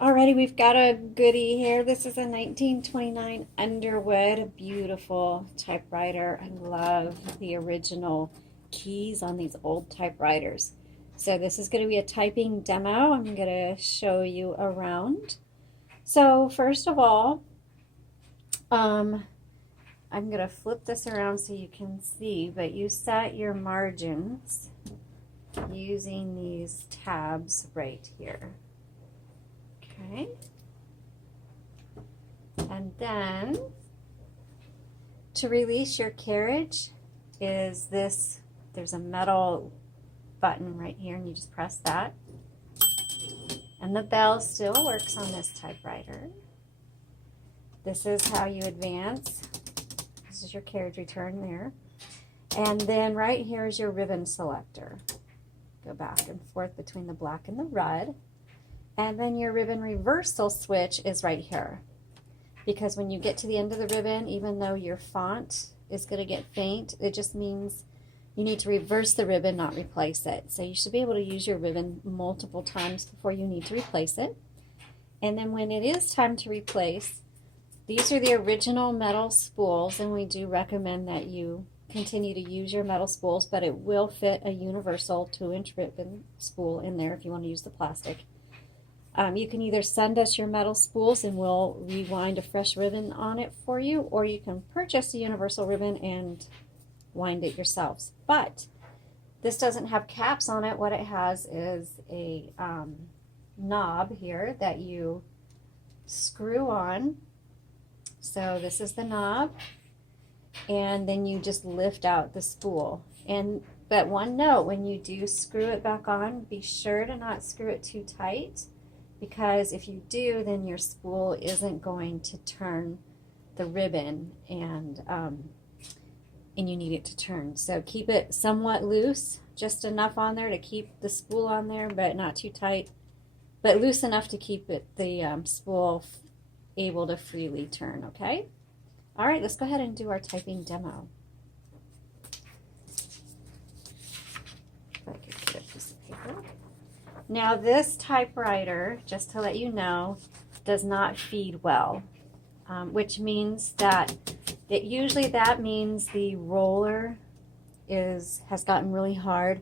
Alrighty, we've got a goodie here. This is a 1929 Underwood, a beautiful typewriter. I love the original keys on these old typewriters. So this is going to be a typing demo. I'm going to show you around. So first of all, I'm going to flip this around so you can see, but you set your margins using these tabs right here. Okay, and then to release your carriage is this, there's a metal button right here and you just press that. And the bell still works on this typewriter. This is how you advance. This is your carriage return there. And then right here is your ribbon selector. Go back and forth between the black and the red. And then your ribbon reversal switch is right here. Because when you get to the end of the ribbon, even though your font is going to get faint, it just means you need to reverse the ribbon, not replace it. So you should be able to use your ribbon multiple times before you need to replace it. And then when it is time to replace, these are the original metal spools, and we do recommend that you continue to use your metal spools, but it will fit a universal 2-inch ribbon spool in there if you want to use the plastic. You can either send us your metal spools and we'll rewind a fresh ribbon on it for you, or you can purchase a universal ribbon and wind it yourselves. But this doesn't have caps on it. What it has is a knob here that you screw on. So this is the knob, and then you just lift out the spool. But one note, when you do screw it back on, be sure to not screw it too tight, because if you do, then your spool isn't going to turn the ribbon, and you need it to turn. So keep it somewhat loose, just enough on there to keep the spool on there, but not too tight, but loose enough to keep the spool able to freely turn, okay? All right, let's go ahead and do our typing demo. If I could get a piece of paper. Now this typewriter, just to let you know, does not feed well, which means that usually that means the roller has gotten really hard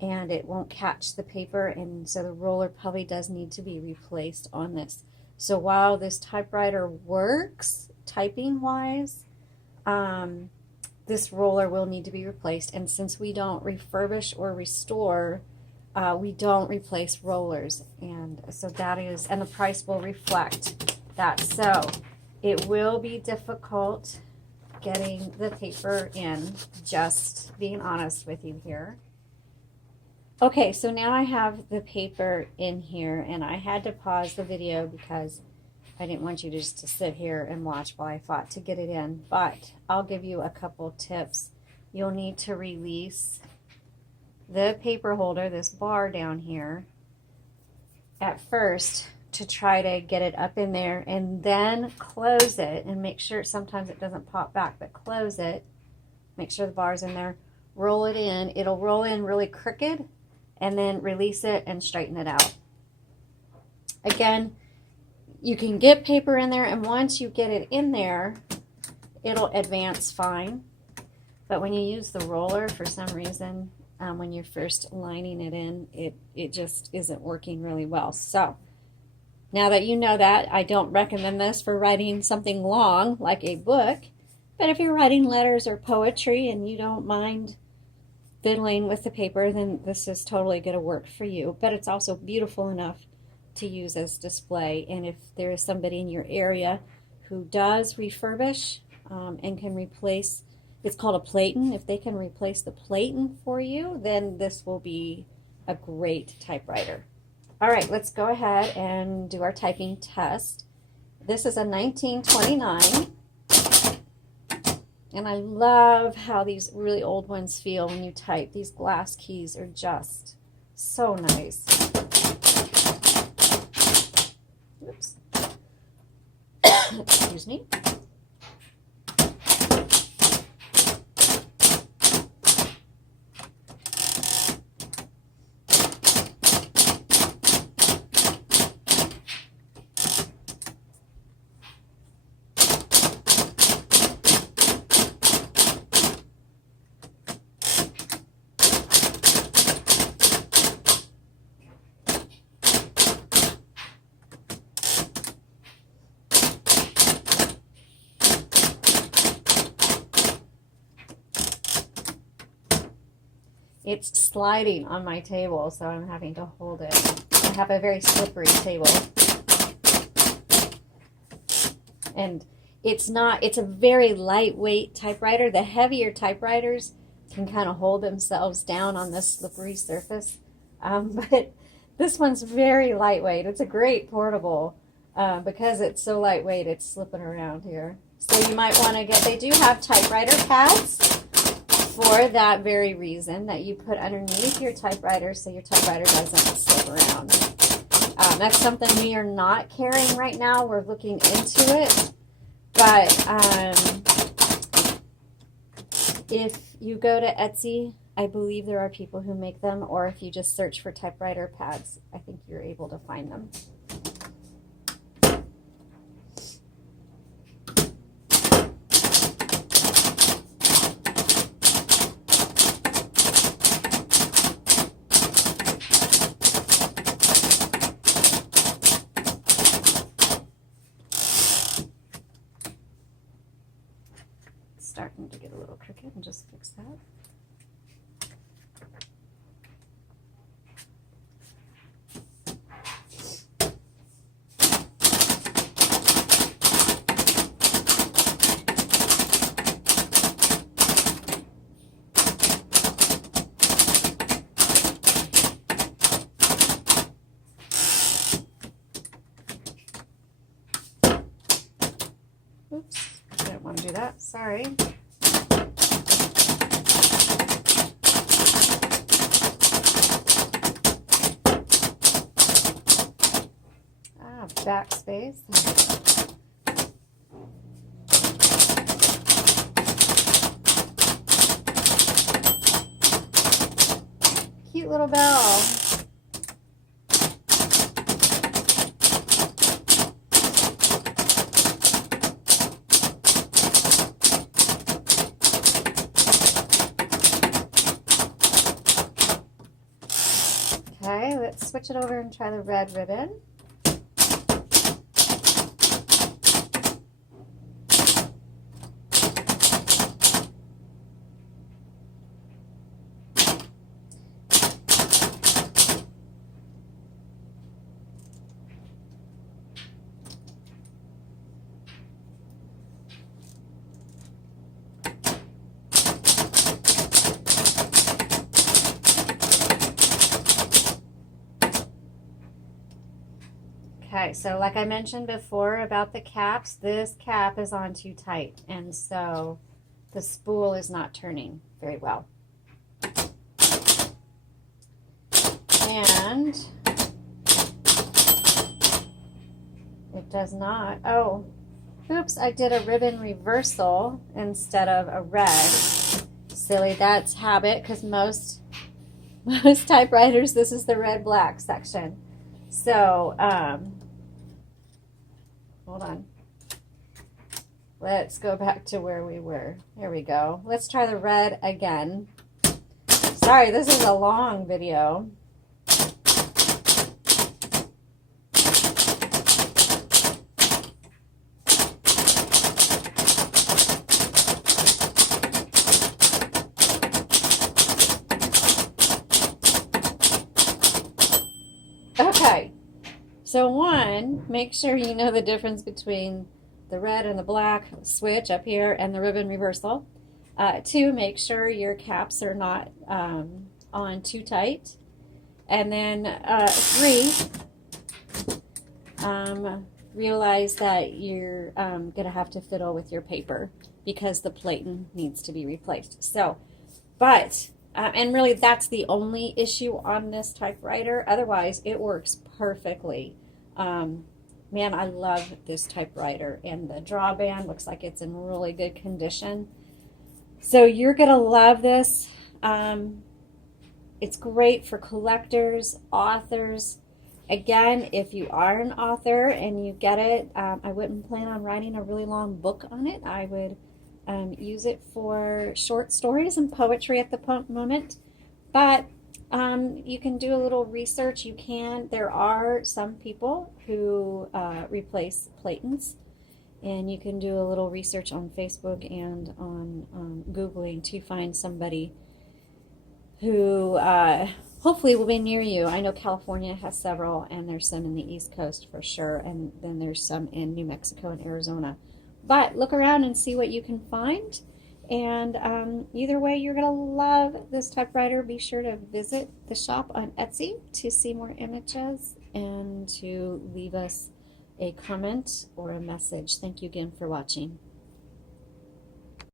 and it won't catch the paper, and so the roller probably does need to be replaced on this. So while this typewriter works typing wise, this roller will need to be replaced, and since we don't refurbish or restore, we don't replace rollers, and so that is, and the price will reflect that. So it will be difficult getting the paper in, just being honest with you here. Okay, so now I have the paper in here, and I had to pause the video because I didn't want you just to sit here and watch while I fought to get it in, but I'll give you a couple tips. You'll need to release the paper holder, this bar down here, at first to try to get it up in there, and then close it and make sure, sometimes it doesn't pop back, but close it, make sure the bar's in there, roll it in. It'll roll in really crooked, and then release it and straighten it out. Again, you can get paper in there, and once you get it in there, it'll advance fine. But when you use the roller, for some reason, when you're first lining it in, it just isn't working really well. So now that you know that, I don't recommend this for writing something long like a book, but if you're writing letters or poetry and you don't mind fiddling with the paper, then this is totally going to work for you. But it's also beautiful enough to use as display, and if there is somebody in your area who does refurbish and can replace, it's called a platen, if they can replace the platen for you, then this will be a great typewriter. All right, let's go ahead and do our typing test. This is a 1929, and I love how these really old ones feel when you type. These glass keys are just so nice. Oops. Excuse me. It's sliding on my table, so I'm having to hold it. I have a very slippery table. And it's a very lightweight typewriter. The heavier typewriters can kind of hold themselves down on this slippery surface. But this one's very lightweight. It's a great portable because it's so lightweight, it's slipping around here. So you might want to they do have typewriter pads for that very reason, that you put underneath your typewriter so your typewriter doesn't slip around. That's something we are not carrying right now. We're looking into it. But if you go to Etsy, I believe there are people who make them, or if you just search for typewriter pads, I think you're able to find them. Starting to get a little crooked, and just fix that. Oops, I don't want to do that, sorry. Backspace. Cute little bell. Okay, let's switch it over and try the red ribbon. Okay, so like I mentioned before about the caps, this cap is on too tight, and so the spool is not turning very well. And it does not, oh, oops, I did a ribbon reversal instead of a red. Silly, that's habit, because most typewriters, this is the red-black section. So, hold on. Let's go back to where we were. There we go. Let's try the red again. Sorry, this is a long video. Okay, so one, make sure you know the difference between the red and the black switch up here and the ribbon reversal. Two, make sure your caps are not on too tight. And then three, realize that you're going to have to fiddle with your paper because the platen needs to be replaced. So, but and really, that's the only issue on this typewriter. Otherwise, it works perfectly. Man, I love this typewriter. And the drawband looks like it's in really good condition. So you're going to love this. It's great for collectors, authors. Again, if you are an author and you get it, I wouldn't plan on writing a really long book on it. I would use it for short stories and poetry at the moment, but you can do a little research. There are some people who replace platens, and you can do a little research on Facebook and on Googling to find somebody who hopefully will be near you. I know California has several, and there's some in the East Coast for sure, and then there's some in New Mexico and Arizona. But look around and see what you can find. And either way, you're going to love this typewriter. Be sure to visit the shop on Etsy to see more images and to leave us a comment or a message. Thank you again for watching.